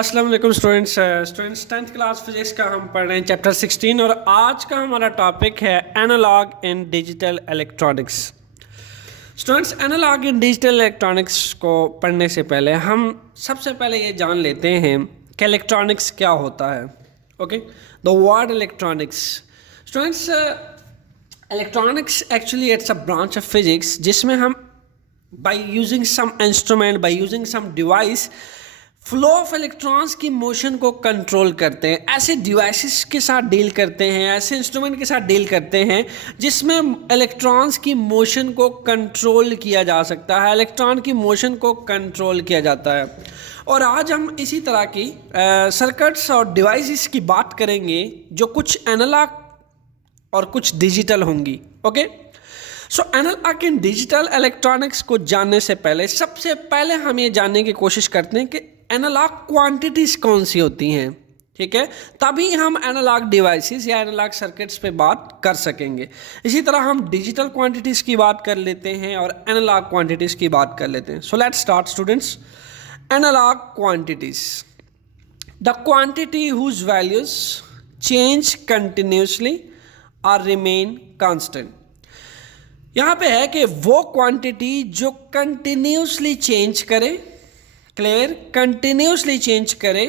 अस्सलाम वालेकुम students 10th class physics का हम पढ़ रहे हैं चैप्टर 16 और आज का हमारा टॉपिक है एनालॉग इन डिजिटल इलेक्ट्रॉनिक्स। स्टूडेंट्स, एनालॉग इन डिजिटल इलेक्ट्रॉनिक्स को पढ़ने से पहले हम सबसे पहले ये जान लेते हैं कि इलेक्ट्रॉनिक्स क्या होता है। Okay, the word electronics. Students, electronics actually it's a branch of physics जिसमें हम by using some instrument, by using some device flow of electrons की मोशन को कंट्रोल करते हैं। ऐसे डिवाइसेस के साथ डील करते हैं, ऐसे इंस्ट्रूमेंट के साथ डील करते हैं जिसमें इलेक्ट्रॉन्स की मोशन को कंट्रोल किया जा सकता है, इलेक्ट्रॉन की मोशन को कंट्रोल किया जाता है। और आज हम इसी तरह की सर्किट्स और डिवाइसेस की बात करेंगे जो कुछ एनालॉग और कुछ डिजिटल होंगी। ओके, सो एनालॉग इन डिजिटल इलेक्ट्रॉनिक्स को जानने से पहले सबसे पहले हम ये जानने की कोशिश करते हैं कि एनालॉग क्वांटिटीज़ कौन सी होती हैं। ठीक है, तभी हम एनालॉग डिवाइसेस या एनालॉग सर्किट्स पे बात कर सकेंगे। इसी तरह हम डिजिटल क्वांटिटीज़ की बात कर लेते हैं और एनालॉग क्वांटिटीज़ की बात कर लेते हैं। So let's start students. Analog quantities, the quantity whose values change continuously और रिमेन कांस्टेंट। यहाँ पे है कि वो क्वांटिटी जो कंटिन्यूसली चेंज करे, क्लियर, कंटिन्यूसली चेंज करे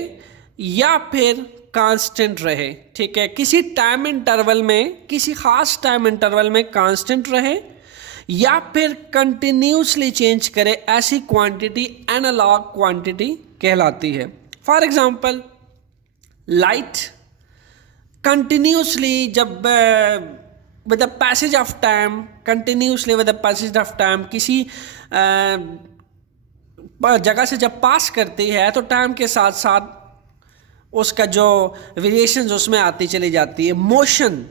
या फिर कांस्टेंट रहे। ठीक है, किसी टाइम इंटरवल में, किसी खास टाइम इंटरवल में कांस्टेंट रहे या फिर कंटिन्यूसली चेंज करे, ऐसी क्वांटिटी एनालॉग क्वांटिटी कहलाती है। फॉर एग्जांपल, लाइट कंटिन्यूसली जब with the passage of time, continuously with the passage of time किसी जगह से जब पास करती है तो टाइम के साथ साथ उसका जो वेरिएशंस उसमें आती चली जाती है। मोशन,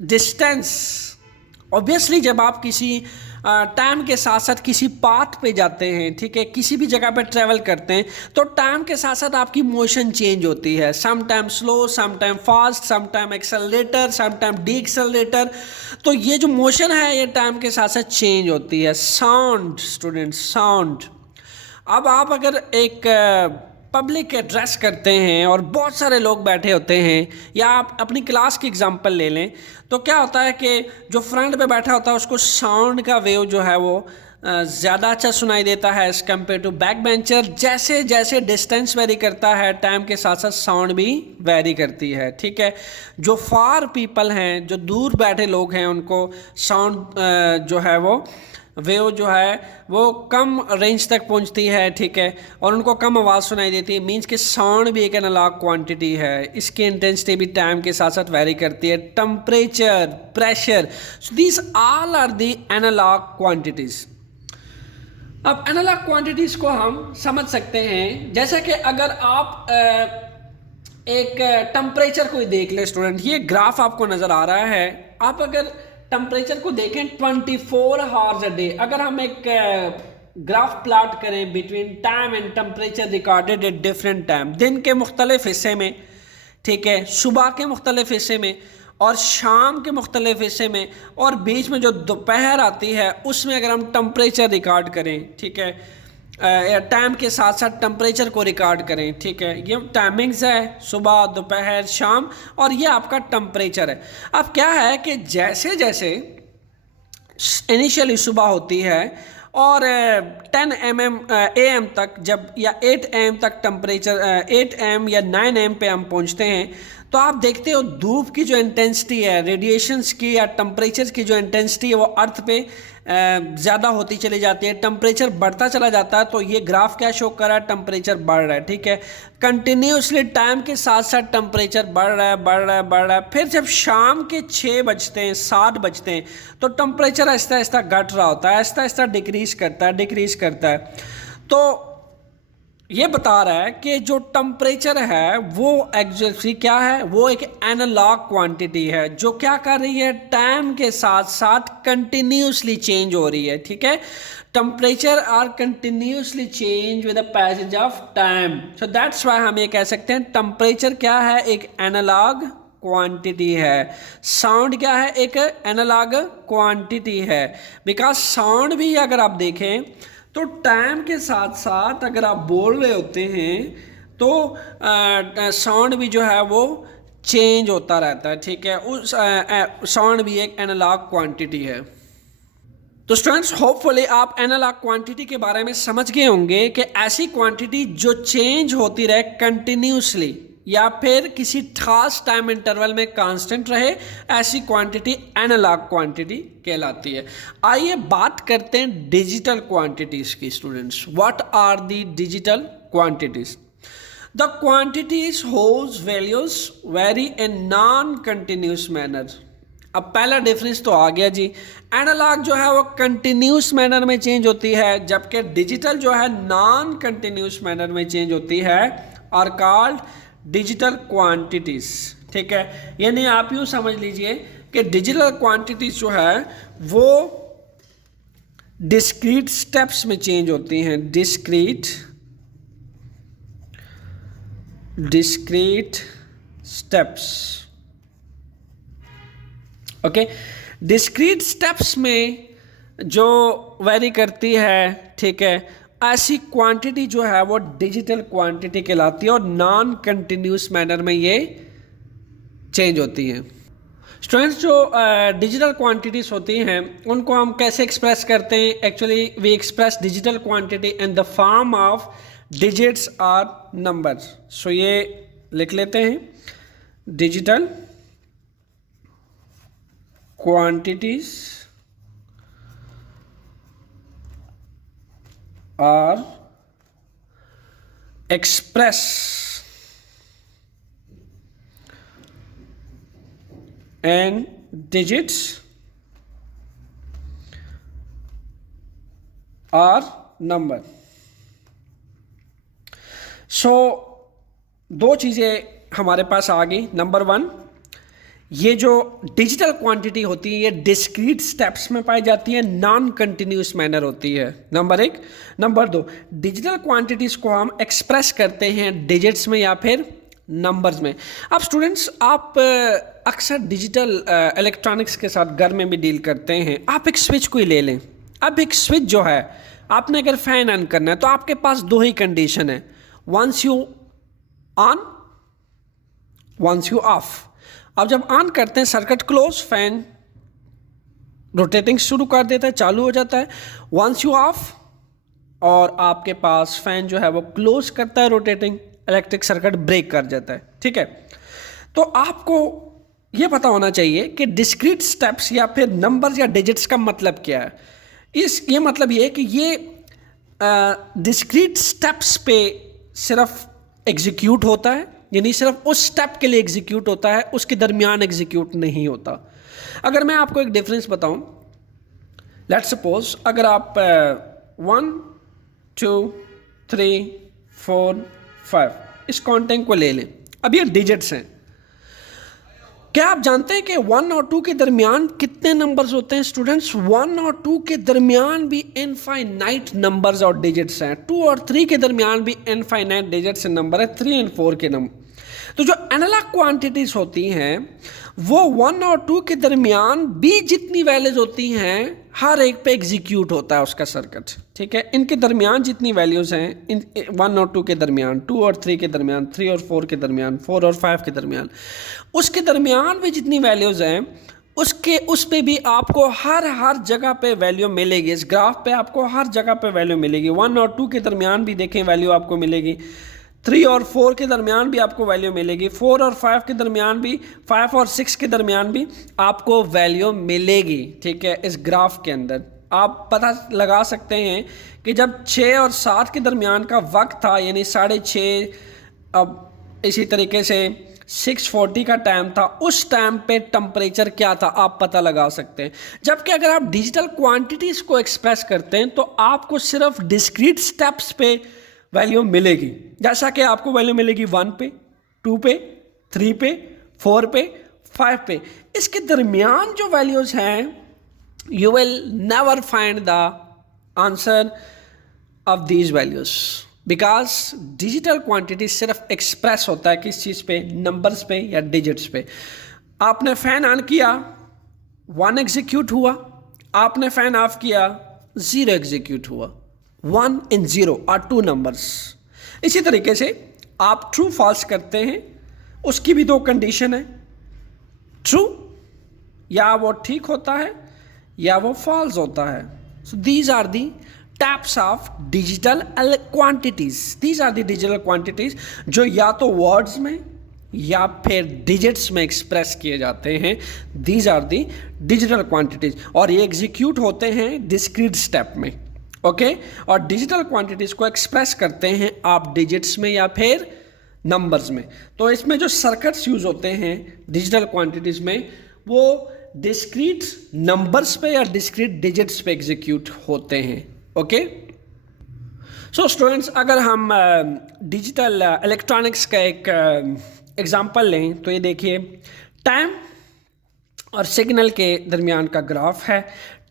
डिस्टेंस, ऑब्वियसली जब आप किसी टाइम के साथ साथ किसी पाथ पे जाते हैं, ठीक है, किसी भी जगह पे ट्रैवल करते हैं तो टाइम के साथ साथ आपकी मोशन चेंज होती है। Some time slow, some time fast, some time accelerator, some time deaccelerator. तो ये जो मोशन है ये टाइम के साथ साथ चेंज होती है। Sound, student, sound. अब आप अगर एक पब्लिक एड्रेस करते हैं और बहुत सारे लोग बैठे होते हैं, या आप अपनी क्लास की एग्जांपल ले लें, तो क्या होता है कि जो फ्रंट पे बैठा होता है उसको साउंड का वेव जो है वो ज़्यादा अच्छा सुनाई देता है as compare to back bencher. जैसे जैसे डिस्टेंस वेरी करता है टाइम के साथ साथ साउंड भी वेरी करती है। ठीक है, जो फार पीपल हैं, जो दूर बैठे लोग हैं, उनको साउंड जो है वो वेव जो है वो कम रेंज तक पहुंचती है। ठीक है, और उनको कम आवाज़ सुनाई देती है। मींस कि साउंड भी एक एनालॉग क्वांटिटी है, इसकी इंटेंसिटी भी टाइम के साथ साथ वेरी करती है। Temperature, pressure, these all are the analog quantities. अब एनालॉग क्वांटिटीज़ को हम समझ सकते हैं जैसे कि अगर आप एक टेम्परेचर को देख लें स्टूडेंट, ये ग्राफ आपको नज़र आ रहा है। आप अगर टेम्परेचर को देखें 24 आवर्स अ डे, अगर हम एक ग्राफ प्लॉट करें between time and temperature recorded at different time, दिन के मुख्तलिफ हिस्से में, ठीक है, सुबह के मुख्तलिफ हिस्से में और शाम के मुख्तलिफ हिस्से में, और बीच में जो दोपहर आती है उसमें अगर हम टेम्परेचर रिकॉर्ड करें, ठीक है, टाइम के साथ साथ टेम्परेचर को रिकॉर्ड करें। ठीक है, ये टाइमिंग्स है, सुबह, दोपहर, शाम, और ये आपका टेम्परेचर है। अब क्या है कि जैसे जैसे इनिशियली सुबह होती है और 10 AM तक जब, या 8 AM तक टेम्परेचर, 8 AM या 9 AM पे हम पहुंचते हैं, तो आप देखते हो धूप की जो इंटेंसिटी है, रेडिएशंस की या टेम्परेचर की जो इंटेंसिटी है वो अर्थ पे ज़्यादा होती चली जाती है, टेम्परेचर बढ़ता चला जाता है। तो ये ग्राफ क्या शो कर रहा है, टेम्परेचर बढ़ रहा है। ठीक है, कंटिन्यूसली टाइम के साथ साथ टेम्परेचर बढ़ रहा है, बढ़ रहा है, बढ़ रहा है। फिर जब शाम के 6 बजते हैं, 7 बजते हैं, तो टेम्परेचर आहिस्ता आहिस्ता घट रहा होता है, आहिस्ता आहिस्ता डिक्रीज़ करता है, डिक्रीज़ करता है। तो ये बता रहा है कि जो टेम्परेचर है वो एक्चुअली क्या है, वो एक एनालॉग क्वांटिटी है जो क्या कर रही है, टाइम के साथ साथ कंटिन्यूसली चेंज हो रही है। ठीक है, temperature are continuously change with the passage of time. So that's why हम ये कह सकते हैं टेम्परेचर क्या है, एक एनालॉग क्वांटिटी है। साउंड क्या है, एक एनालॉग क्वांटिटी है। बिकॉज साउंड भी अगर आप देखें तो टाइम के साथ साथ अगर आप बोल रहे होते हैं तो साउंड भी जो है वो चेंज होता रहता है, ठीक है। उस साउंड भी एक एनालॉग क्वांटिटी है। तो स्टूडेंट्स होपफुली आप एनालॉग क्वांटिटी के बारे में समझ गए होंगे कि ऐसी क्वांटिटी जो चेंज होती रहे कंटिन्यूसली या फिर किसी खास टाइम इंटरवल में कांस्टेंट रहे, ऐसी क्वांटिटी एनालॉग क्वांटिटी कहलाती है। आइए बात करते हैं डिजिटल क्वांटिटीज की। Students, what are the digital quantities? The quantities whose values vary in non-continuous manner। अब पहला डिफरेंस तो आ गया जी, एनालॉग जो है वो कंटिन्यूस मैनर में चेंज होती है, जबकि डिजिटल जो है नॉन कंटिन्यूस मैनर में चेंज होती है, और कॉल्ड डिजिटल क्वांटिटीज, ठीक है। यानी आप यूँ समझ लीजिए कि डिजिटल क्वांटिटीज जो है वो डिस्क्रीट स्टेप्स में चेंज होती हैं, discrete steps, okay. Discrete steps में जो वेरी करती है, ठीक है, ऐसी क्वांटिटी जो है वो डिजिटल क्वांटिटी कहलाती है और नॉन कंटिन्यूस मैनर में ये चेंज होती हैं। स्टूडेंट्स, जो डिजिटल क्वांटिटीज होती हैं उनको हम कैसे एक्सप्रेस करते हैं? Actually we express digital quantity in the form of digits और नंबर्स। सो ये लिख लेते हैं, digital quantities are expressed in digits or number। So दो चीज़ें हमारे पास आ गई। नंबर वन, ये जो डिजिटल क्वांटिटी होती है ये डिस्क्रीट स्टेप्स में पाई जाती है, नॉन कंटिन्यूस मैनर होती है, नंबर एक। नंबर दो, डिजिटल क्वांटिटीज़ को हम एक्सप्रेस करते हैं डिजिट्स में या फिर नंबर्स में। अब स्टूडेंट्स, आप अक्सर डिजिटल इलेक्ट्रॉनिक्स के साथ घर में भी डील करते हैं। आप एक स्विच को ही ले लें। अब एक स्विच जो है, आपने अगर फैन ऑन करना है तो आपके पास दो ही कंडीशन है, once you on, once you off. अब जब ऑन करते हैं सर्किट क्लोज, फैन रोटेटिंग शुरू कर देता है, चालू हो जाता है। वंस यू ऑफ, और आपके पास फैन जो है वो क्लोज करता है रोटेटिंग, इलेक्ट्रिक सर्किट ब्रेक कर जाता है, ठीक है। तो आपको ये पता होना चाहिए कि डिस्क्रीट स्टेप्स या फिर नंबर्स या डिजिट्स का मतलब क्या है। ये मतलब ये है कि ये डिस्क्रीट स्टेप्स पे सिर्फ एग्जीक्यूट होता है, यानी सिर्फ उस स्टेप के लिए एग्जीक्यूट होता है, उसके दरमियान एग्जीक्यूट नहीं होता। अगर मैं आपको एक डिफरेंस बताऊं, लेट्स सपोज अगर आप 1 2 3 4 5 इस काउंटिंग को ले लें, अब ये डिजिट्स हैं। क्या आप जानते हैं कि 1 और 2 के दरमियान कितने नंबर्स होते हैं? स्टूडेंट्स, 1 और 2 के दरमियान भी इनफाइनाइट नंबर्स और डिजिट्स हैं। 2 और 3 के दरमियान भी इनफाइनाइट डिजिट्स नंबर है, 3 और 4 के नंबर। तो जो एनालॉग क्वांटिटीज होती हैं वो 1 और 2 के दरमियान भी जितनी वैल्यूज होती हैं हर एक पे एग्जीक्यूट होता है उसका सर्किट, ठीक है। इनके दरमियान जितनी वैल्यूज हैं, इन 1 और 2 के दरमियान, 2 और 3 के दरमियान, 3 और 4 के दरमियान, 4 और 5 के दरमियान, उसके दरमियान भी जितनी वैल्यूज हैं उस पे भी आपको हर जगह पे वैल्यू मिलेगी। इस ग्राफ पे आपको हर जगह पे वैल्यू मिलेगी। 1 और 2 के दरमियान भी देखें वैल्यू आपको मिलेगी, 3 और 4 के दरमियान भी आपको वैल्यू मिलेगी, 4 और 5 के दरमियान भी, 5 और 6 के दरमियान भी आपको वैल्यू मिलेगी, ठीक है। इस ग्राफ के अंदर आप पता लगा सकते हैं कि जब 6 और 7 के दरमियान का वक्त था, यानी 6:30, अब इसी तरीके से 6:40 का टाइम था, उस टाइम पे टेम्परेचर क्या था आप पता लगा सकते हैं। जबकि अगर आप डिजिटल क्वांटिटीज़ को एक्सप्रेस करते हैं तो आपको सिर्फ डिस्क्रीट स्टेप्स पे वैल्यू मिलेगी। जैसा कि आपको वैल्यू मिलेगी 1 पे, 2 पे, 3 पे, 4 पे, 5 पे। इसके दरमियान जो वैल्यूज़ हैं you will never find the answer of these values, because digital quantity सिर्फ एक्सप्रेस होता है किस चीज़ पे, नंबर्स पे या डिजिट्स पे। आपने फ़ैन ऑन किया, 1 एग्जीक्यूट हुआ, आपने फ़ैन ऑफ किया, 0 एग्जीक्यूट हुआ। 1 and 0 are 2 numbers। इसी तरीके से आप ट्रू फॉल्स करते हैं, उसकी भी दो कंडीशन है, ट्रू या वो ठीक होता है या वो फॉल्स होता है। So these are the types of digital quantities, these are the digital quantities जो या तो वर्ड्स में या फिर डिजिट्स में एक्सप्रेस किए जाते हैं। These are the digital quantities, और ये एग्जीक्यूट होते हैं डिस्क्रीट स्टेप में, ओके। और डिजिटल क्वांटिटीज को एक्सप्रेस करते हैं आप डिजिट्स में या फिर नंबर्स में। तो इसमें जो सर्किट्स यूज होते हैं डिजिटल क्वांटिटीज में, वो डिस्क्रीट नंबर्स पे या डिस्क्रीट डिजिट्स पे एग्जीक्यूट होते हैं, ओके। सो स्टूडेंट्स, अगर हम डिजिटल इलेक्ट्रॉनिक्स का एक एग्जांपल लें तो ये देखिए, टाइम और सिग्नल के दरमियान का ग्राफ है।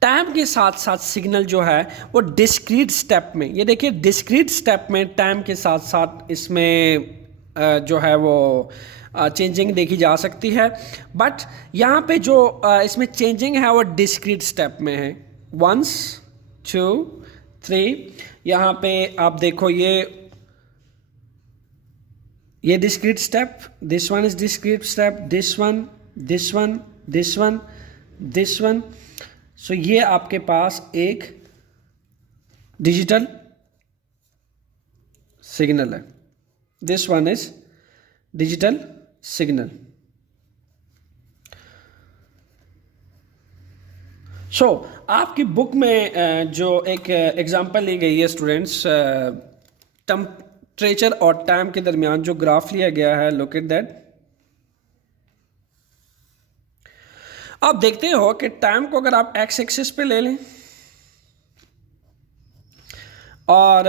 टाइम के साथ साथ सिग्नल जो है वो डिस्क्रीट स्टेप में, ये देखिए डिस्क्रीट स्टेप में टाइम के साथ साथ इसमें जो है वो चेंजिंग देखी जा सकती है। बट यहाँ पे जो इसमें चेंजिंग है वो डिस्क्रीट स्टेप में है, 1 2 3। यहाँ पे आप देखो ये discrete step, this one is discrete step, this one, this one, this one, this one. So ये आपके पास एक डिजिटल सिग्नल है, this one is digital signal. So आपकी बुक में जो एक एग्जांपल ली गई है स्टूडेंट्स, टेम्परेचर और टाइम के दरमियान जो ग्राफ लिया गया है, लुक एट दैट। आप देखते हो कि टाइम को अगर आप एक्स एक्सिस पे ले लें और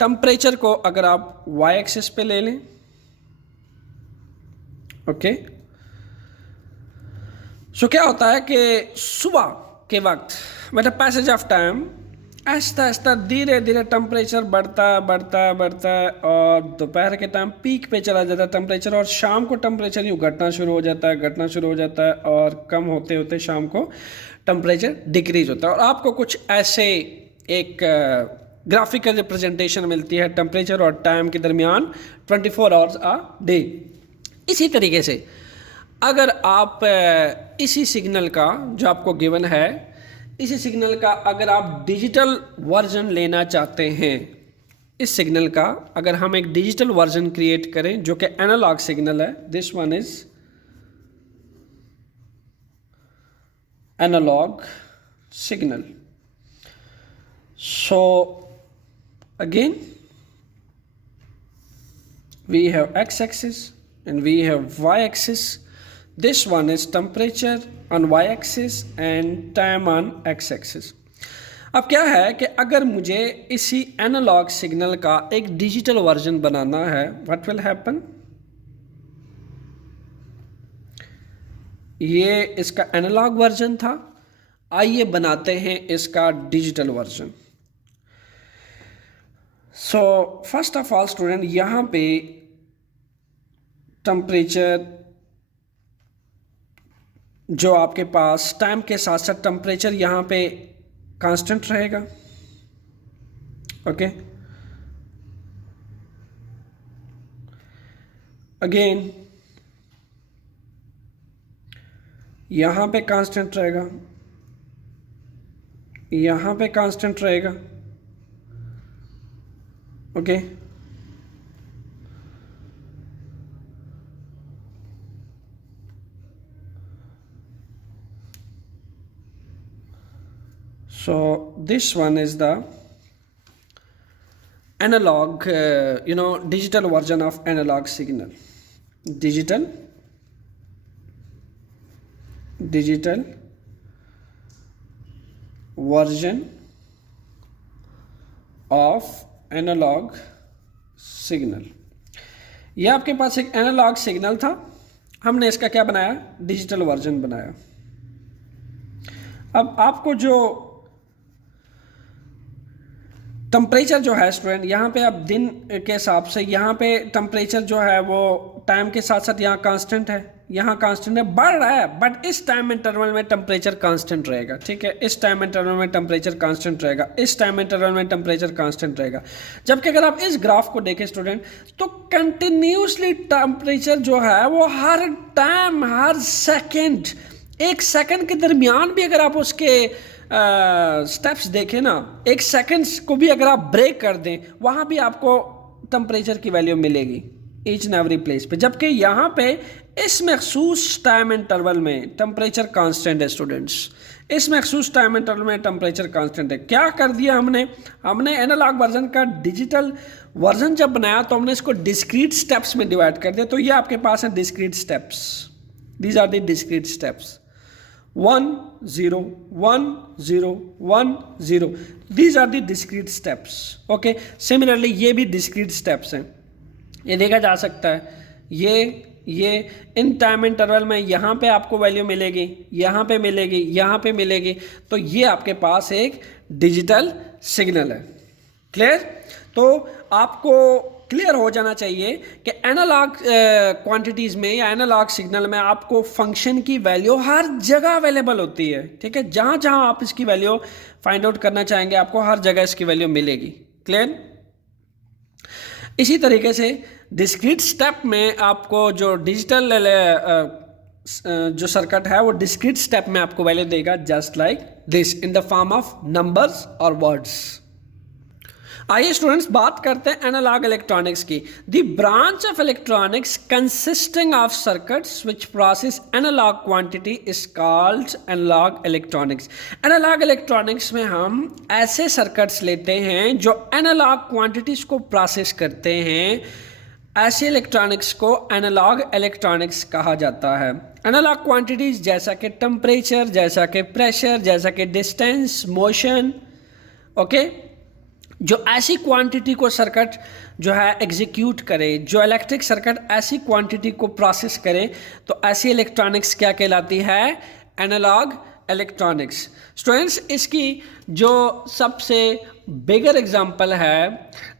टेम्परेचर को अगर आप वाई एक्सिस पे ले लें, ओके। सो क्या होता है कि सुबह के वक्त with the passage of time Aahista Aahista धीरे धीरे टेम्परेचर बढ़ता बढ़ता बढ़ता है, और दोपहर के टाइम पीक पे चला जाता है टेम्परेचर, और शाम को टेम्परेचर यूँ घटना शुरू हो जाता है, घटना शुरू हो जाता है, और कम होते होते शाम को टेम्परेचर डिक्रीज होता है। और आपको कुछ ऐसे एक ग्राफिकल रिप्रेजेंटेशन मिलती है टेम्परेचर और टाइम के दरमियान 24 आवर्स अ डे। इसी तरीके से अगर आप इसी सिग्नल का जो आपको गिवन है, इसी सिग्नल का अगर आप डिजिटल वर्जन लेना चाहते हैं, इस सिग्नल का अगर हम एक डिजिटल वर्जन क्रिएट करें जो कि एनालॉग सिग्नल है, this one is analog signal. So again we have x-axis and we have y-axis. This one is temperature on y-axis and time on x-axis. अब क्या है कि अगर मुझे इसी एनालॉग सिग्नल का एक डिजिटल वर्जन बनाना है, व्हाट विल हैपन, ये इसका एनालॉग वर्जन था, आइए बनाते हैं इसका digital version. So first of all student, यहाँ पे टेम्परेचर जो आपके पास टाइम के साथ साथ टेम्परेचर यहाँ पे कांस्टेंट रहेगा, ओके। अगेन यहाँ पे कांस्टेंट रहेगा, यहाँ पे कांस्टेंट रहेगा, okay. So this one is the analog, digital version of analog signal. Digital version of analog signal. ये आपके पास एक एनालॉग सिग्नल था, हमने इसका क्या बनाया, डिजिटल वर्जन बनाया। अब आपको जो टेम्परेचर जो है स्टूडेंट, यहाँ पे अब दिन के हिसाब से यहाँ पे टेम्परेचर जो है वो टाइम के साथ साथ यहाँ कांस्टेंट है, यहाँ कांस्टेंट है, बढ़ रहा है, बट इस टाइम इंटरवल में टेम्परेचर कांस्टेंट रहेगा, ठीक है, इस टाइम इंटरवल में टेम्परेचर कांस्टेंट रहेगा, इस टाइम इंटरवल में टेम्परेचर कांस्टेंट रहेगा। जबकि अगर आप इस ग्राफ को देखें स्टूडेंट, तो कंटिन्यूसली टेम्परेचर जो है वो हर टाइम, हर सेकेंड, एक सेकेंड के दरमियान भी अगर आप उसके स्टेप्स देखें ना, एक सेकेंड्स को भी अगर आप ब्रेक कर दें, वहाँ भी आपको टेम्परेचर की वैल्यू मिलेगी ईच एंड एवरी प्लेस पे। जबकि यहाँ पे इस मखसूस टाइम इंटरवल में टेम्परेचर कांस्टेंट है स्टूडेंट्स, इस मखसूस टाइम इंटरवल में टेम्परेचर कांस्टेंट है। क्या कर दिया हमने एनालॉग वर्जन का डिजिटल वर्जन जब बनाया तो हमने इसको डिस्क्रीट स्टेप्स में डिवाइड कर दिया। तो ये आपके पास है discrete steps, these are the discrete steps, 1 0 1 0 1 0, these are the discrete steps. Okay, similarly ये भी डिस्क्रीट स्टेप्स हैं, ये देखा जा सकता है। ये इन टाइम इंटरवल में यहाँ पे आपको वैल्यू मिलेगी, यहाँ पे मिलेगी, यहाँ पे मिलेगी, तो ये आपके पास एक डिजिटल सिग्नल है। क्लियर? तो आपको क्लियर हो जाना चाहिए कि एनालॉग क्वांटिटीज़ में या एनालॉग सिग्नल में आपको फंक्शन की वैल्यू हर जगह अवेलेबल होती है, ठीक है, जहाँ जहाँ आप इसकी वैल्यू फाइंड आउट करना चाहेंगे आपको हर जगह इसकी वैल्यू मिलेगी। क्लियर? इसी तरीके से डिस्क्रीट स्टेप में आपको जो डिजिटल जो सर्किट है वो डिस्क्रीट स्टेप में आपको वैल्यू देगा just like this in the form of numbers और वर्ड्स। आइए स्टूडेंट्स बात करते हैं एनालॉग इलेक्ट्रॉनिक्स की। The branch of electronics consisting of circuits which process analog quantity is called analog electronics. Analog electronics में हम ऐसे सर्किट्स लेते हैं जो एनालॉग क्वांटिटीज को प्रोसेस करते हैं, ऐसे इलेक्ट्रॉनिक्स को एनालॉग इलेक्ट्रॉनिक्स कहा जाता है। एनालॉग क्वांटिटीज जैसा कि टेम्परेचर, जैसा कि प्रेशर, जैसा कि डिस्टेंस, मोशन, ओके, जो ऐसी क्वांटिटी को सर्किट जो है एग्जीक्यूट करे, जो इलेक्ट्रिक सर्किट ऐसी क्वांटिटी को प्रोसेस करे, तो ऐसी इलेक्ट्रॉनिक्स क्या कहलाती है? Analogue electronics. स्टूडेंट्स, इसकी जो सबसे बिगर एग्जांपल है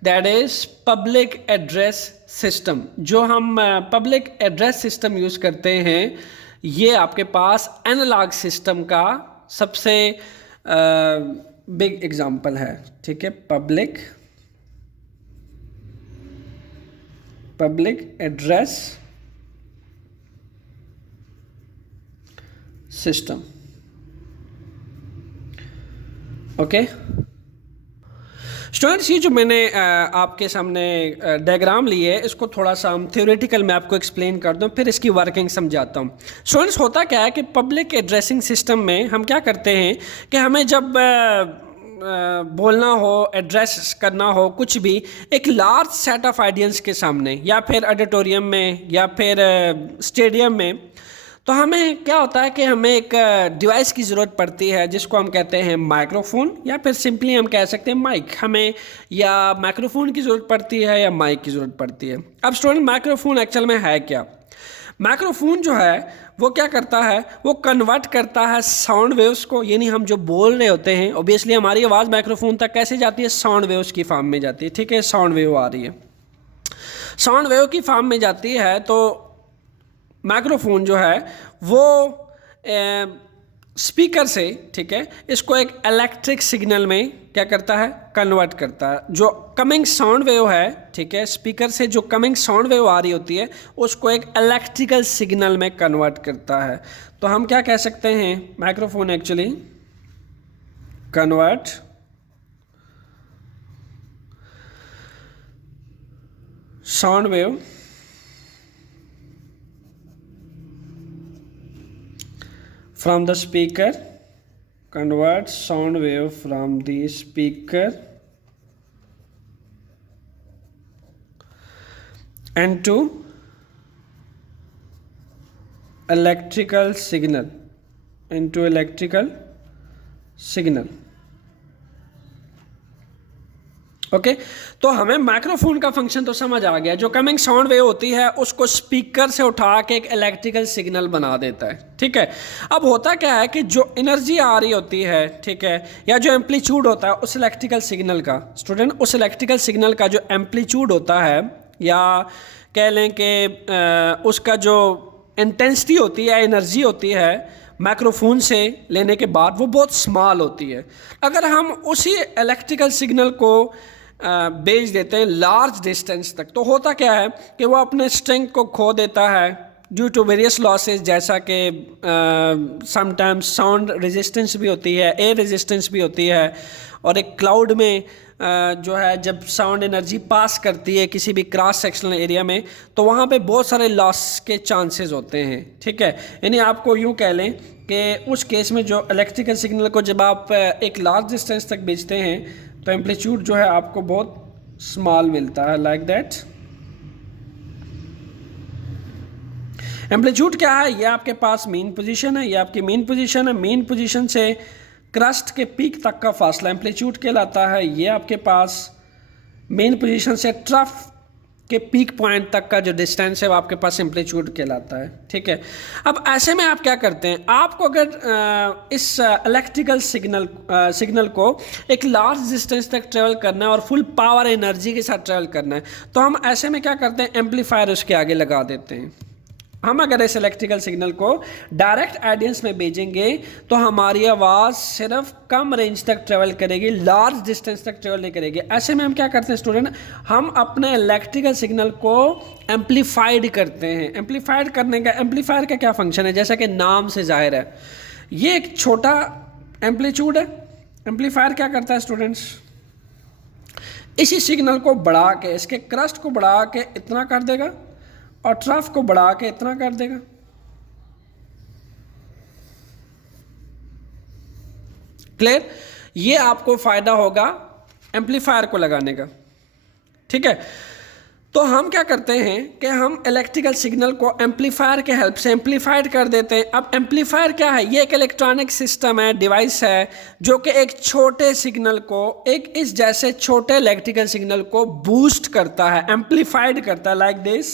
that is public address system. जो हम पब्लिक एड्रेस सिस्टम यूज़ करते हैं, ये आपके पास एनालॉग सिस्टम का सबसे बिग एग्जांपल है, ठीक है, public address system. Okay students, ये जो मैंने आपके सामने डायग्राम ली है, इसको थोड़ा सा हम थ्योरेटिकल में आपको एक्सप्लेन कर दूं, फिर इसकी वर्किंग समझाता हूँ। स्टूडेंट्स, होता क्या है कि पब्लिक एड्रेसिंग सिस्टम में हम क्या करते हैं कि हमें जब बोलना हो, एड्रेस करना हो कुछ भी, एक लार्ज सेट ऑफ ऑडियंस के सामने या फिर ऑडिटोरियम में या फिर स्टेडियम में, तो हमें क्या होता है कि हमें एक डिवाइस की ज़रूरत पड़ती है जिसको हम कहते हैं माइक्रोफोन, या फिर सिंपली हम कह सकते हैं माइक। हमें या माइक्रोफोन की ज़रूरत पड़ती है या माइक की ज़रूरत पड़ती है। अब स्टूडेंट, माइक्रोफोन एक्चुअल में है क्या? माइक्रोफोन जो है वो क्या करता है, वो कन्वर्ट करता है साउंड वेव्स को, यानी हम जो बोल रहे होते हैं, ऑब्वियसली हमारी आवाज़ माइक्रोफोन तक कैसे जाती है? साउंड वेव्स की फॉर्म में जाती है, ठीक है, साउंड वेव आ रही है, साउंड वेव की फॉर्म में जाती है, तो माइक्रोफोन जो है वो स्पीकर से, ठीक है, इसको एक इलेक्ट्रिक सिग्नल में क्या करता है? कन्वर्ट करता है। जो कमिंग साउंड वेव है, ठीक है, स्पीकर से जो कमिंग साउंड वेव आ रही होती है उसको एक इलेक्ट्रिकल सिग्नल में कन्वर्ट करता है। तो हम क्या कह सकते हैं? Microphone actually convert sound wave from the speaker, convert sound wave from the speaker into electrical signal, okay तो हमें माइक्रोफोन का फंक्शन तो समझ आ गया। जो कमिंग साउंड वेव होती है उसको स्पीकर से उठा के एक इलेक्ट्रिकल सिग्नल बना देता है, ठीक है। अब होता क्या है कि जो एनर्जी आ रही होती है, ठीक है, या जो एम्पलीट्यूड होता है उस इलेक्ट्रिकल सिग्नल का, स्टूडेंट, उस इलेक्ट्रिकल सिग्नल का जो एम्पलीट्यूड होता है, या कह लें कि उसका जो इंटेंसिटी होती है, एनर्जी होती है माइक्रोफोन से लेने के बाद, वो बहुत स्मॉल होती है। अगर हम उसी इलेक्ट्रिकल सिग्नल को भेज देते हैं लार्ज डिस्टेंस तक, तो होता क्या है कि वो अपने स्ट्रेंथ को खो देता है ड्यू टू वेरियस लॉसेस, जैसा कि समटाइम्स साउंड रेजिस्टेंस भी होती है, एयर रेजिस्टेंस भी होती है, और एक क्लाउड में जो है जब साउंड एनर्जी पास करती है किसी भी क्रॉस सेक्शनल एरिया में, तो वहाँ पे बहुत सारे लॉस के चांसेस होते हैं। ठीक है, यानी आपको यूँ कह लें कि उस केस में जो इलेक्ट्रिकल सिग्नल को जब आप एक लार्ज डिस्टेंस तक भेजते हैं तो एम्पलीट्यूड जो है आपको बहुत स्मॉल मिलता है, लाइक दैट। एम्पलीट्यूड क्या है? ये आपके पास मेन पोजीशन है, ये आपकी मेन पोजीशन है। मेन पोजीशन से क्रस्ट के पीक तक का फासला एम्पलीट्यूड कहलाता है। ये आपके पास मेन पोजीशन से ट्रफ के पीक पॉइंट तक का जो डिस्टेंस है वो आपके पास एम्पलीट्यूड कहलाता है। ठीक है, अब ऐसे में आप क्या करते हैं, आपको अगर इस इलेक्ट्रिकल सिग्नल को एक लार्ज डिस्टेंस तक ट्रेवल करना है और फुल पावर एनर्जी के साथ ट्रेवल करना है, तो हम ऐसे में क्या करते हैं, एम्पलीफायर उसके आगे लगा देते हैं। हम अगर इस इलेक्ट्रिकल सिग्नल को डायरेक्ट ऑडियंस में भेजेंगे तो हमारी आवाज़ सिर्फ कम रेंज तक ट्रेवल करेगी, लार्ज डिस्टेंस तक ट्रेवल नहीं करेगी। ऐसे में हम क्या करते हैं स्टूडेंट, हम अपने इलेक्ट्रिकल सिग्नल को एम्पलीफाइड करते हैं। एम्पलीफाइड करने का, एम्पलीफायर का क्या फंक्शन है, जैसा कि नाम से जाहिर है, ये एक छोटा एम्पलीट्यूड है। एम्पलीफायर क्या करता है स्टूडेंट्स, इसी सिग्नल को बढ़ा के, इसके क्रस्ट को बढ़ा के इतना कर देगा और ट्रफ को बढ़ा के इतना कर देगा। क्लियर? ये आपको फायदा होगा एम्पलीफायर को लगाने का। ठीक है, तो हम क्या करते हैं कि हम इलेक्ट्रिकल सिग्नल को एम्पलीफायर के हेल्प से एम्पलीफाइड कर देते हैं। अब एम्पलीफायर क्या है, ये एक इलेक्ट्रॉनिक सिस्टम है, डिवाइस है, जो कि एक छोटे सिग्नल को, एक इस जैसे छोटे इलेक्ट्रिकल सिग्नल को बूस्ट करता है, एम्पलीफाइड करता है, लाइक दिस।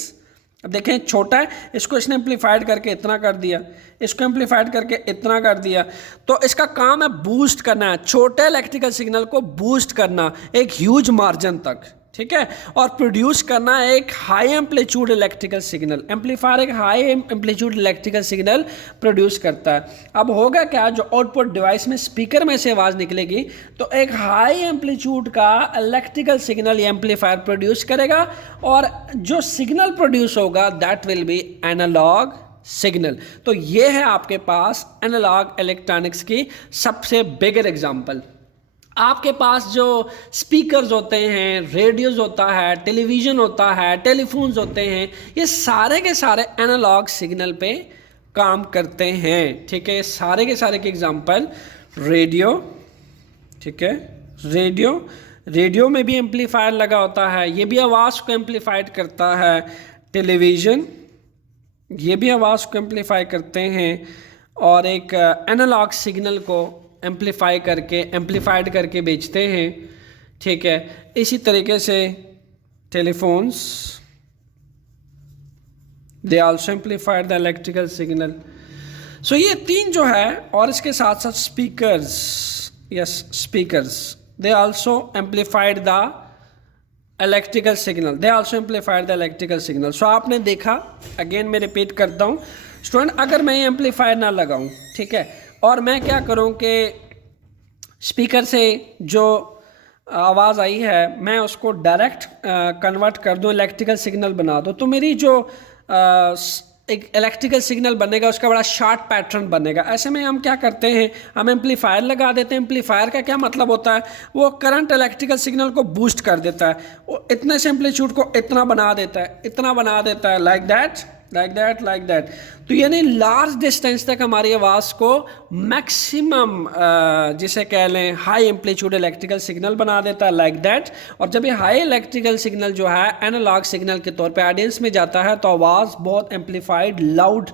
अब देखें, छोटा है, इसको इसने एम्पलीफाइड करके इतना कर दिया, इसको एम्पलीफाइड करके इतना कर दिया, तो इसका काम है बूस्ट करना है, छोटे इलेक्ट्रिकल सिग्नल को बूस्ट करना एक ह्यूज मार्जिन तक। ठीक है, और प्रोड्यूस करना है एक high amplitude electrical signal. Amplifier एक high amplitude electrical signal produce करता है। अब होगा क्या, जो आउटपुट डिवाइस में स्पीकर में से आवाज़ निकलेगी तो एक हाई एम्पलीट्यूड का इलेक्ट्रिकल सिग्नल ये एम्पलीफायर प्रोड्यूस करेगा, और जो सिग्नल प्रोड्यूस होगा that will be analog signal. तो ये है आपके पास एनालॉग इलेक्ट्रॉनिक्स की सबसे बिगर एग्जाम्पल। आपके पास जो स्पीकर्स होते हैं, रेडियोज़ होता है, टेलीविज़न होता है, टेलीफोन्स होते हैं, ये सारे के सारे एनालॉग सिग्नल पे काम करते हैं। ठीक है, सारे के सारे के एग्जांपल रेडियो। ठीक है, रेडियो में भी एम्पलीफायर लगा होता है, ये भी आवाज़ को एम्पलीफाइड करता है। टेलीविज़न, ये भी आवाज़ को एम्पलीफाई करते हैं और एक एनालॉग सिग्नल को एम्पलीफाइड करके बेचते हैं। ठीक है, इसी तरीके से telephones, they also amplified the electrical signal. So ये तीन जो है, और इसके साथ साथ speakers, speakers, they also amplified the electrical signal. So आपने देखा, अगेन मैं रिपीट करता हूँ स्टूडेंट, अगर मैं ये एम्पलीफायर ना लगाऊं, ठीक है, और मैं क्या करूं कि स्पीकर से जो आवाज़ आई है मैं उसको डायरेक्ट कन्वर्ट कर दूं, इलेक्ट्रिकल सिग्नल बना दूं, तो मेरी जो एक इलेक्ट्रिकल सिग्नल बनेगा उसका बड़ा शार्ट पैटर्न बनेगा। ऐसे में हम क्या करते हैं, हम एम्पलीफायर लगा देते हैं। एम्पलीफायर का क्या मतलब होता है, वो करंट इलेक्ट्रिकल सिग्नल को बूस्ट कर देता है, वो इतने से एम्पलीट्यूड को इतना बना देता है, इतना बना देता है, लाइक दैट। तो यानी लार्ज डिस्टेंस तक हमारी आवाज़ को मैक्सिमम जिसे कह लें हाई एम्पलीट्यूड इलेक्ट्रिकल सिग्नल बना देता है, लाइक दैट। और जब ये हाई इलेक्ट्रिकल सिग्नल जो है एनालॉग सिग्नल के तौर पे ऑडियंस में जाता है तो आवाज़ बहुत एम्पलीफाइड लाउड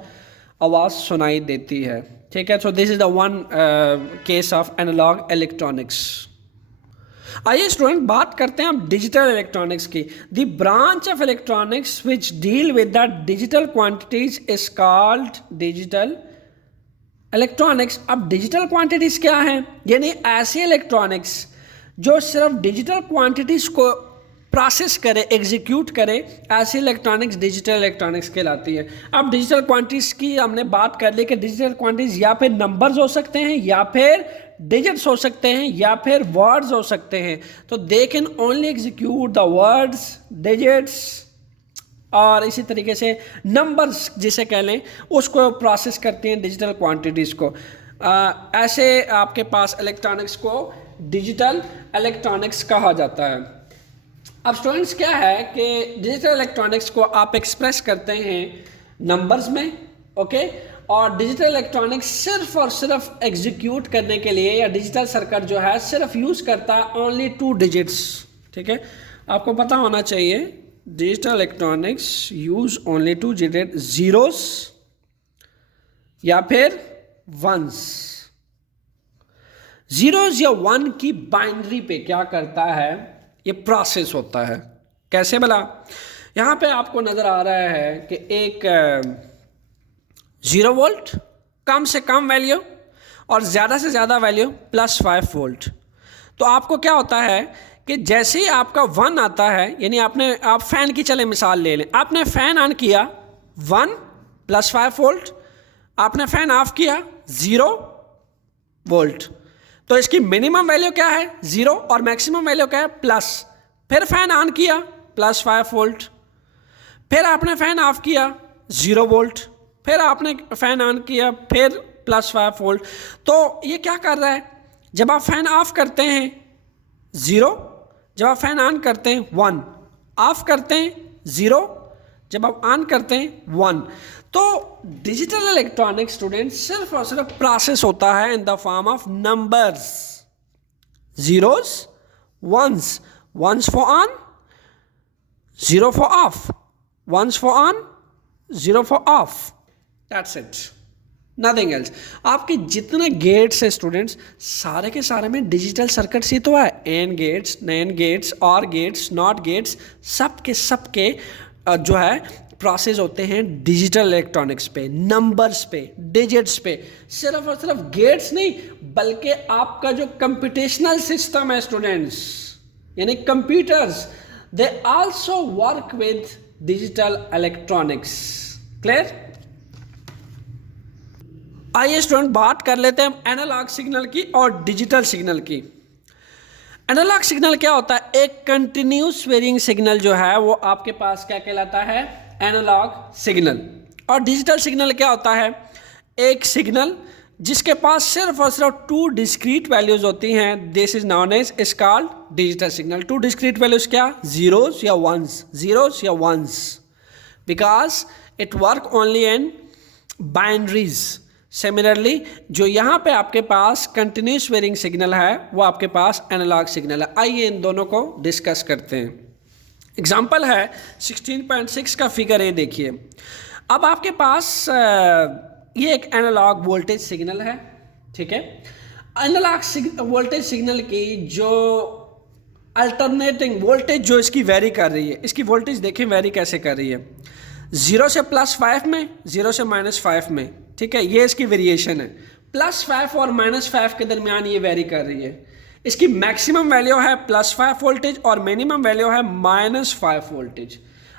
आवाज़ सुनाई देती है। ठीक है, so this is the one case of analog electronics. आइए स्टूडेंट बात करते हैं अब डिजिटल इलेक्ट्रॉनिक्स की। The branch of electronics which deal with the digital quantities is called digital electronics. अब डिजिटल क्वांटिटीज क्या हैं, यानी ऐसे इलेक्ट्रॉनिक्स जो सिर्फ डिजिटल क्वांटिटीज को प्रोसेस करे, एग्जीक्यूट करे, ऐसी इलेक्ट्रॉनिक्स डिजिटल इलेक्ट्रॉनिक्स कहलाती है। अब डिजिटल क्वांटिटीज की हमने बात कर ली कि डिजिटल क्वांटिटीज या फिर नंबर्स हो सकते हैं, या फिर डिजिट्स हो सकते हैं, या फिर वर्ड्स हो सकते हैं। तो they can only execute the words, digits और इसी तरीके से नंबर्स जिसे कह लें उसको प्रोसेस करती हैं डिजिटल क्वांटिटीज़ को। ऐसे आपके पास इलेक्ट्रॉनिक्स को डिजिटल इलेक्ट्रॉनिक्स कहा जाता है। अब स्टूडेंट्स क्या है कि डिजिटल इलेक्ट्रॉनिक्स को आप एक्सप्रेस करते हैं नंबर्स में, ओके, और डिजिटल इलेक्ट्रॉनिक्स सिर्फ और सिर्फ एग्जीक्यूट करने के लिए या डिजिटल सर्किट जो है सिर्फ यूज़ करता है ओनली 2 डिजिट्स। ठीक है, आपको पता होना चाहिए digital electronics use only 2 digit, zeros या फिर वंस। जीरोस या 1 की बाइनरी पे क्या करता है, ये प्रोसेस होता है। कैसे भला? यहां पे आपको नजर आ रहा है कि एक 0 वोल्ट, कम से कम वैल्यू और ज़्यादा से ज़्यादा वैल्यू +5 वोल्ट। तो आपको क्या होता है कि जैसे ही आपका 1 आता है, यानी आप फैन की चले मिसाल ले लें, आपने फैन ऑन किया 1 +5 वोल्ट, आपने फैन ऑफ किया 0 वोल्ट। तो इसकी मिनिमम वैल्यू क्या है 0 और मैक्सिमम वैल्यू क्या है प्लस। फिर फैन ऑन किया +5 वोल्ट, फिर आपने फैन ऑफ किया 0 वोल्ट, फिर आपने फैन ऑन किया फिर +5 वोल्ट। तो ये क्या कर रहा है, जब आप फैन ऑफ करते हैं 0, जब आप फैन ऑन करते हैं 1, ऑफ करते हैं 0, जब आप ऑन करते हैं 1। तो डिजिटल इलेक्ट्रॉनिक स्टूडेंट सिर्फ और सिर्फ प्रोसेस होता है in the form of numbers, zeros, ones, ones for on, 0 for off, ones for on, 0 for off, that's it, nothing else. आपके जितने गेट्स हैं स्टूडेंट्स सारे के सारे में डिजिटल सर्किट्स ही तो है। एंड गेट्स, नैंड गेट्स, और गेट्स, नॉट गेट्स, सब के जो है प्रोसेस होते हैं डिजिटल इलेक्ट्रॉनिक्स पे, नंबर्स पे, डिजिट्स पे। सिर्फ और सिर्फ गेट्स नहीं बल्कि आपका जो कंप्यूटेशनल सिस्टम है स्टूडेंट्स, यानी computers, they also work with digital electronics. Clear? आइए स्टूडेंट बात कर लेते हैं एनालॉग सिग्नल की और डिजिटल सिग्नल की। एनालॉग सिग्नल क्या होता है? एक कंटिन्यूस वेरिंग सिग्नल जो है वो आपके पास क्या कहलाता है? Analog signal. और डिजिटल सिग्नल क्या होता है? एक सिग्नल जिसके पास सिर्फ और सिर्फ 2 डिस्क्रीट वैल्यूज होती हैं, this is known as is called digital signal. 2 discrete values क्या? जीरोस या वंस, जीरोस या ones, because it work only in binaries. Similarly जो यहाँ पे आपके पास कंटिन्यूस वेरिंग सिग्नल है वो आपके पास एनालॉग सिग्नल है। आइए इन दोनों को डिस्कस करते हैं। एग्जाम्पल है 16.6 का फिगर ये देखिए। अब आपके पास ये एक एनालॉग वोल्टेज सिग्नल है, ठीक है। एनालॉग वोल्टेज सिग्नल की जो अल्टरनेटिंग वोल्टेज जो इसकी वेरी कर रही है, इसकी वोल्टेज देखें वेरी कैसे कर रही है, 0 से +5 में, 0 से -5 में, ठीक है। ये इसकी वेरिएशन है। +5 और -5 के दरमियान ये वेरी कर रही है। इसकी मैक्सिमम वैल्यू है +5 वोल्टेज और मिनिमम वैल्यू है -5 वोल्टेज।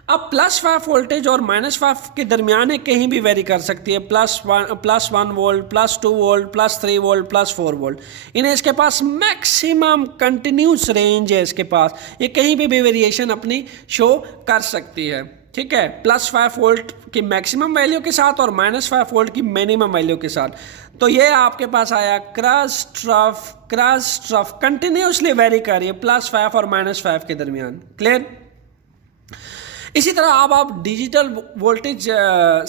अब +5 वोल्टेज और -5 के दरमियान है, कहीं भी वेरी कर सकती है, +1 वोल्ट, +2 वोल्ट, +3 वोल्ट, +4 वोल्ट। इन्हें इसके पास मैक्सिमम कंटिन्यूस रेंज है इसके पास, ये कहीं भी वेरिएशन अपनी शो कर सकती है, ठीक है। +5 वोल्ट की मैक्सिमम वैल्यू के साथ और -5 वोल्ट की मिनिमम वैल्यू के साथ। तो ये आपके पास आया क्रॉस ट्रफ कंटिन्यूसली वेरी कर रही है +5 और -5 के दरमियान। क्लियर? इसी तरह अब आप डिजिटल वोल्टेज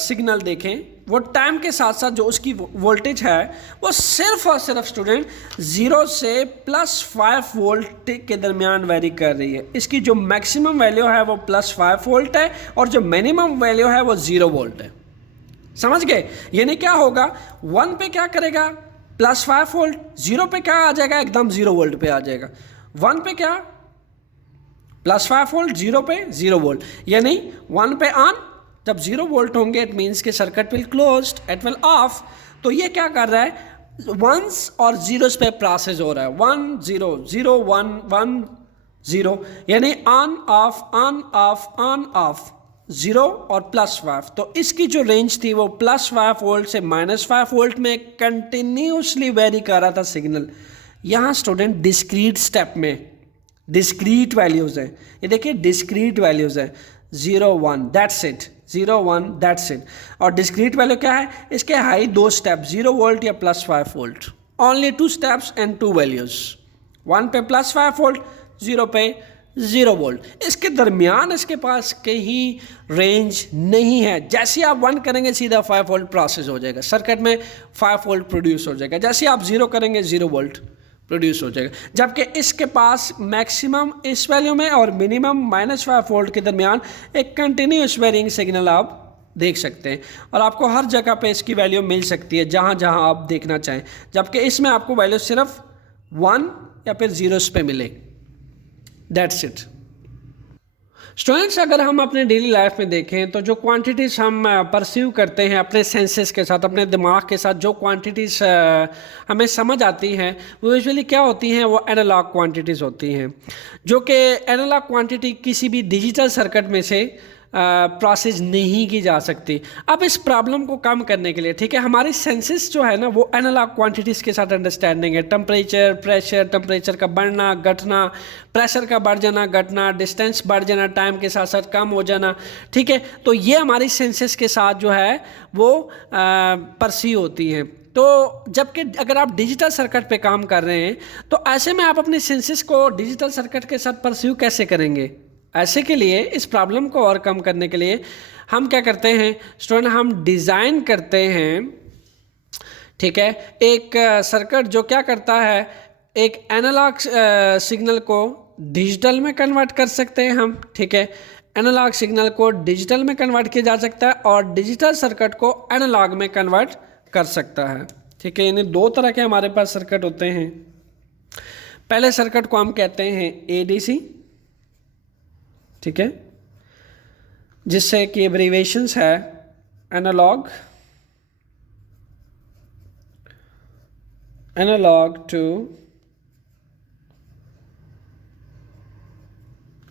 सिग्नल देखें, वो टाइम के साथ साथ जो उसकी वोल्टेज है वो सिर्फ और सिर्फ स्टूडेंट 0 से +5 वोल्ट के दरमियान वेरी कर रही है। इसकी जो मैक्सिमम वैल्यू है वो +5 वोल्ट है और जो मिनिमम वैल्यू है वो 0 वोल्ट है। समझ गए? यानी क्या होगा, 1 पे क्या करेगा +5 वोल्ट, 0 पे क्या आ जाएगा, एकदम 0 वोल्ट पे आ जाएगा। 1 पे क्या +5 वोल्ट, 0 पे 0 वोल्ट। यानी 1 पे ऑन, जब 0 वोल्ट होंगे इट मीन्स के circuit will closed, it will of. तो ये क्या कर रहा है, वंस और जीरोस पे प्रोसेस हो रहा है, 1 0 0 1 1 0, यानी ऑन ऑफ 0 और +5। तो इसकी जो रेंज थी वो +5 वोल्ट से -5 वोल्ट में कंटिन्यूसली वेरी कर रहा था सिग्नल। यहाँ स्टूडेंट डिस्क्रीट स्टेप में डिस्क्रीट वैल्यूज़ हैं, ये देखिए डिस्क्रीट वैल्यूज़ हैं 0 1 दैट्स इट, 0 1 दैट्स इट। और डिस्क्रीट वैल्यू क्या है, इसके हाई 2 स्टेप 0 वोल्ट या +5 volt, only 2 steps and 2 values, 1 पे +5 वोल्ट, 0 पे 0 वोल्ट। इसके दरमियान इसके पास कहीं रेंज नहीं है। जैसे आप 1 करेंगे सीधा 5 वोल्ट प्रोसेस हो जाएगा, सर्किट में 5 वोल्ट प्रोड्यूस हो जाएगा। जैसे आप 0 करेंगे 0 वोल्ट प्रोड्यूस हो जाएगा। जबकि इसके पास मैक्सिमम इस वैल्यू में और मिनिमम -5 वोल्ट के दरमियान एक कंटिन्यूस वेरिंग सिग्नल आप देख सकते हैं, और आपको हर जगह पे इसकी वैल्यू मिल सकती है जहाँ जहाँ आप देखना चाहें। जबकि इसमें आपको वैल्यू सिर्फ 1 या फिर 0 पे मिले, दैट्स इट। स्टूडेंट्स, अगर हम अपने डेली लाइफ में देखें तो जो क्वांटिटीज़ हम परसीव करते हैं अपने सेंसेस के साथ, अपने दिमाग के साथ, जो क्वांटिटीज़ हमें समझ आती हैं वो यूजुअली क्या होती हैं, वो एनालॉग क्वांटिटीज़ होती हैं, जो कि एनालॉग क्वांटिटी किसी भी डिजिटल सर्किट में से प्रोसेस नहीं की जा सकती। अब इस प्रॉब्लम को कम करने के लिए, ठीक है, हमारी सेंसेस जो है ना वो एनालॉग क्वांटिटीज़ के साथ अंडरस्टैंडिंग है। टेम्परेचर, प्रेशर, टेम्परेचर का बढ़ना घटना, प्रेशर का बढ़ जाना घटना, डिस्टेंस बढ़ जाना, टाइम के साथ साथ कम हो जाना, ठीक है। तो ये हमारी सेंसेस के साथ जो है वो परसीव होती हैं। तो जबकि अगर आप डिजिटल सर्किट पे काम कर रहे हैं तो ऐसे में आप अपने सेंसेस को डिजिटल सर्किट के साथ परसीव कैसे करेंगे? ऐसे के लिए, इस प्रॉब्लम को और कम करने के लिए हम क्या करते हैं स्टूडेंट, हम डिज़ाइन करते हैं, ठीक है, एक सर्किट जो क्या करता है, एक एनालॉग सिग्नल को डिजिटल में कन्वर्ट कर सकते हैं हम, ठीक है। एनालॉग सिग्नल को डिजिटल में कन्वर्ट किया जा सकता है और डिजिटल सर्किट को एनालॉग में कन्वर्ट कर सकता है, ठीक है। यानी 2 तरह के हमारे पास सर्किट होते हैं। पहले सर्किट को हम कहते हैं ADC, ठीक है, जिससे कि एब्रीवेशंस है analog to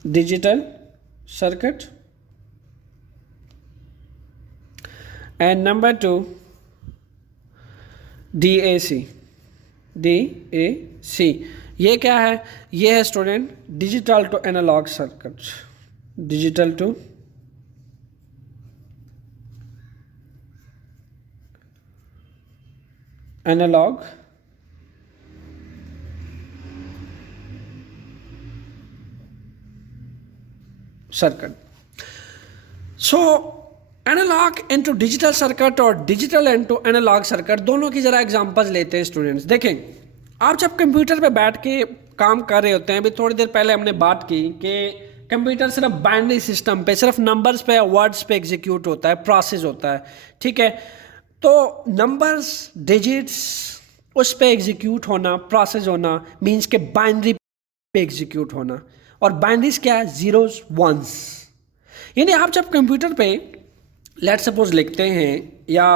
digital circuit, and number 2 DAC। ये क्या है? ये है student digital to analog circuit, digital to analog circuit. So analog into digital circuit और डिजिटल इनटू एनालॉग सर्किट, दोनों की जरा एग्जांपल्स लेते हैं स्टूडेंट्स। देखें, आप जब कंप्यूटर पे बैठ के काम कर रहे होते हैं, अभी थोड़ी देर पहले हमने बात की कि कंप्यूटर सिर्फ बाइनरी सिस्टम पे, सिर्फ नंबर्स पे, वर्ड्स पे एग्जीक्यूट होता है, प्रोसेस होता है, ठीक है। तो नंबर्स, डिजिट्स, उस पे एग्जीक्यूट होना, प्रोसेस होना मीन्स के बाइनरी पे एग्जीक्यूट होना। और बाइनरीज क्या है? Zeros ones. यानी आप जब कंप्यूटर पे लेट सपोज लिखते हैं या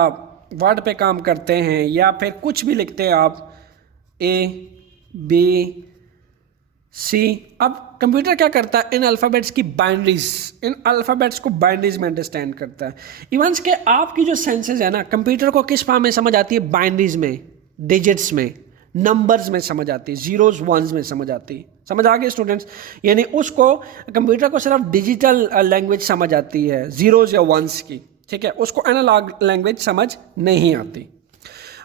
वर्ड पे काम करते हैं या फिर कुछ भी लिखते हैं आप, A, B, C, अब कंप्यूटर क्या करता है? इन अल्फ़ाबेट्स की बाइनरीज, इन अल्फ़ाबेट्स को बाइनरीज में अंडरस्टैंड करता है। इवंस के आपकी जो सेंसेस है ना, कंप्यूटर को किस फॉर्म में समझ आती है? बाइनरीज में, डिजिट्स में, नंबर्स में समझ आती है, जीरोज वंस में समझ आती है। समझ आ गए स्टूडेंट्स? यानी उसको, कंप्यूटर को सिर्फ डिजिटल लैंग्वेज समझ आती है, जीरोज या वंस की, ठीक है, उसको एनालॉग लैंग्वेज समझ नहीं आती।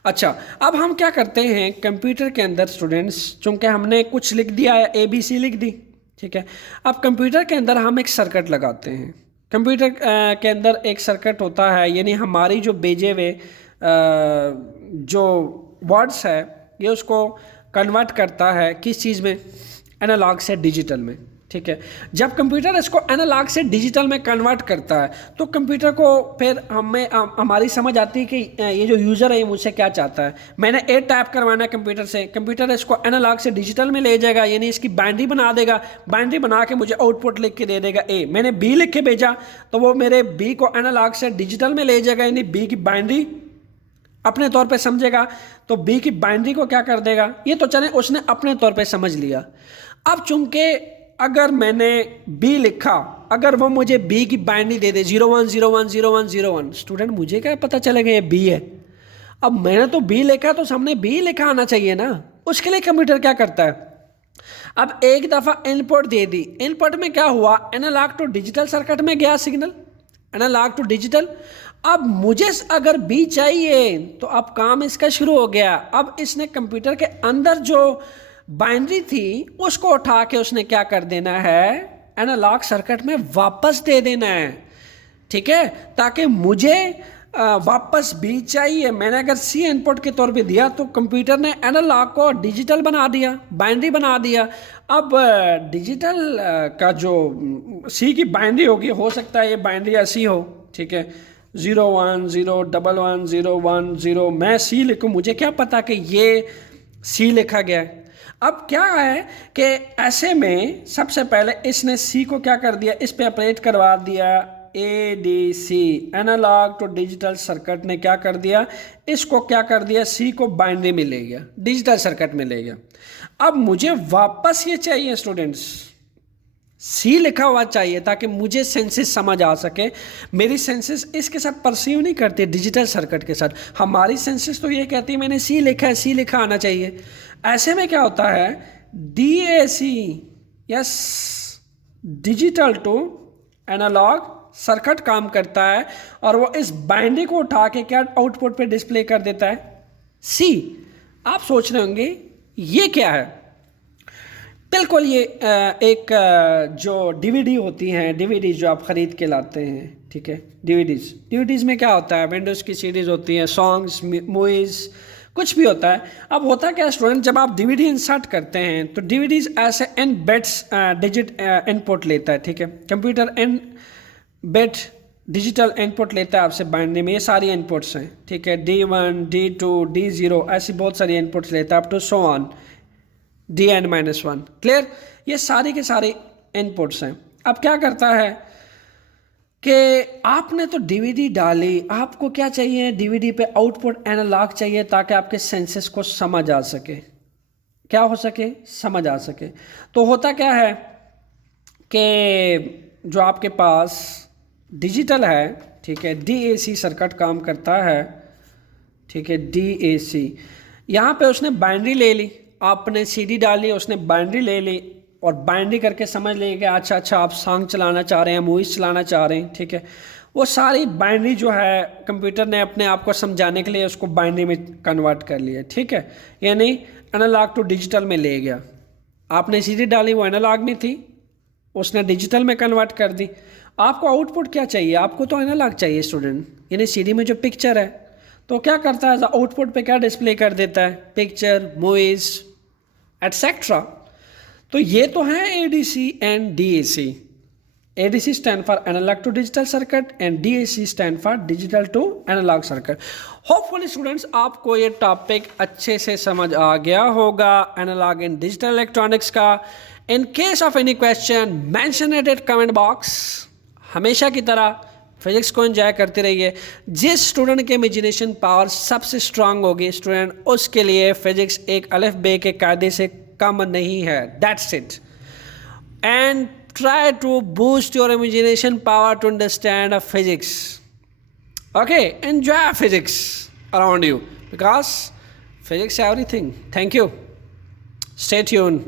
अच्छा, अब हम क्या करते हैं कंप्यूटर के अंदर स्टूडेंट्स, चूंकि हमने कुछ लिख दिया है, ABC लिख दी, ठीक है। अब कंप्यूटर के अंदर हम एक सर्किट लगाते हैं। कंप्यूटर के अंदर एक सर्किट होता है, यानी हमारी जो भेजे हुए जो वर्ड्स है, ये उसको कन्वर्ट करता है किस चीज़ में? एनालॉग से डिजिटल में, ठीक है। जब कंप्यूटर इसको एनालॉग से डिजिटल में कन्वर्ट करता है तो कंप्यूटर को फिर हमारी समझ आती है कि ये जो यूज़र है ये मुझसे क्या चाहता है। मैंने ए टाइप करवाना है कंप्यूटर से, कंप्यूटर इसको एनालॉग से डिजिटल में ले जाएगा, यानी इसकी बाइनरी बना देगा, बाइनरी बना के मुझे आउटपुट लिख के दे देगा ए। मैंने बी लिख के भेजा तो वो मेरे बी को एनालॉग से डिजिटल में ले जाएगा, यानी बी की बाइनरी अपने तौर पे समझेगा, तो बी की बाइनरी को क्या कर देगा? ये तो चले उसने अपने तौर पे समझ लिया। अब चूंकि अगर मैंने बी लिखा, अगर वो मुझे बी की बाइनरी दे दे 01010101, स्टूडेंट मुझे क्या पता चलेगा ये बी है? अब मैंने तो बी लिखा तो सामने बी लिखा आना चाहिए ना। उसके लिए कंप्यूटर क्या करता है, अब एक दफ़ा इनपुट दे दी, इनपुट में क्या हुआ, एनालॉग टू डिजिटल सर्किट में गया सिग्नल, एनालॉग टू डिजिटल। अब मुझे अगर बी चाहिए तो अब काम इसका शुरू हो गया। अब इसने कंप्यूटर के अंदर जो बाइनरी थी उसको उठा के उसने क्या कर देना है, एनालॉग सर्किट में वापस दे देना है, ठीक है, ताकि मुझे वापस बी चाहिए। मैंने अगर सी इनपुट के तौर पे दिया तो कंप्यूटर ने एनालॉग को डिजिटल बना दिया, बाइनरी बना दिया। अब डिजिटल का जो सी की बाइनरी होगी, हो सकता है ये बाइनरी ऐसी हो, ठीक है, 0101110110, मैं सी लिखूँ, मुझे क्या पता कि ये सी लिखा गया है। अब क्या है कि ऐसे में सबसे पहले इसने सी को क्या कर दिया, इस पे ऑपरेट करवा दिया, ADC analog to digital circuit ने क्या कर दिया, इसको क्या कर दिया, सी को बाइनरी में ले गया, डिजिटल सर्किट में ले गया। अब मुझे वापस ये चाहिए स्टूडेंट्स, सी लिखा हुआ चाहिए ताकि मुझे सेंसेस समझ आ सके। मेरी सेंसेस इसके साथ परसीव नहीं करते डिजिटल सर्किट के साथ, हमारी सेंसेस तो ये कहती है मैंने सी लिखा है, सी लिखा आना चाहिए। ऐसे में क्या होता है, DAC is digital to analog circuit काम करता है और वो इस बाइनरी को उठा के क्या आउटपुट पे डिस्प्ले कर देता है, सी। आप सोच रहे होंगे ये क्या है, बिल्कुल ये एक जो DVD होती हैं, DVD जो आप ख़रीद के लाते हैं, ठीक है, DVDs में क्या होता है, विंडोज़ की सीरीज़ होती है, सॉन्ग्स, मूवीज़, कुछ भी होता है। अब होता क्या स्टूडेंट, जब आप DVD इंसर्ट करते हैं तो DVDs ऐसे n बिट्स डिजिट इनपुट लेता है, ठीक है, computer n bit digital input लेता है आपसे बाइनरी में, ये सारी इनपुट्स हैं, ठीक है, D1 D2 D0 ऐसी बहुत सारी इनपुट्स लेता है, up to so on DN-1, clear, ये सारी के सारे इनपुट्स हैं। अब क्या करता है कि आपने तो DVD डाली, आपको क्या चाहिए, DVD पे आउटपुट एनालॉग चाहिए ताकि आपके सेंसेस को समझ आ सके, क्या हो सके, समझ आ सके। तो होता क्या है कि जो आपके पास डिजिटल है, ठीक है, DAC सर्किट काम करता है, ठीक है, DAC, यहाँ पे उसने बाइनरी ले ली, आपने CD डाली, उसने बाइनरी ले ली और बाइनरी करके समझ लेंगे कि अच्छा आप सॉन्ग चलाना चाह रहे हैं, मूवीज़ चलाना चाह रहे हैं, ठीक है, वो सारी बाइनरी जो है कंप्यूटर ने अपने आप को समझाने के लिए उसको बाइनरी में कन्वर्ट कर लिया, ठीक है, यानी एनालॉग टू डिजिटल में ले गया। आपने CD डाली, वो एनालॉग में थी, उसने डिजिटल में कन्वर्ट कर दी। आपको आउटपुट क्या चाहिए, आपको तो एनालॉग चाहिए स्टूडेंट, यानी CD में जो पिक्चर है, तो क्या करता है, आउटपुट पे क्या डिस्प्ले कर देता है, पिक्चर, मूवीज़ एटसेट्रा। तो ये तो है ADC and DAC। ADC stand for analog to digital circuit and DAC stand for digital to analog circuit. Hopefully students आपको ये टॉपिक अच्छे से समझ आ गया होगा एनालॉग एंड डिजिटल इलेक्ट्रॉनिक्स का। In case of any question mention it in comment box. हमेशा की तरह फिजिक्स को एंजॉय करते रहिए। जिस स्टूडेंट के इमेजिनेशन पावर सबसे स्ट्रांग होगी स्टूडेंट, उसके लिए फिजिक्स एक अलिफ बे के कायदे से कम नहीं है। That's it. And try to boost your imagination power to understand physics. Okay, enjoy physics around you because physics is everything. Thank you. Stay tuned.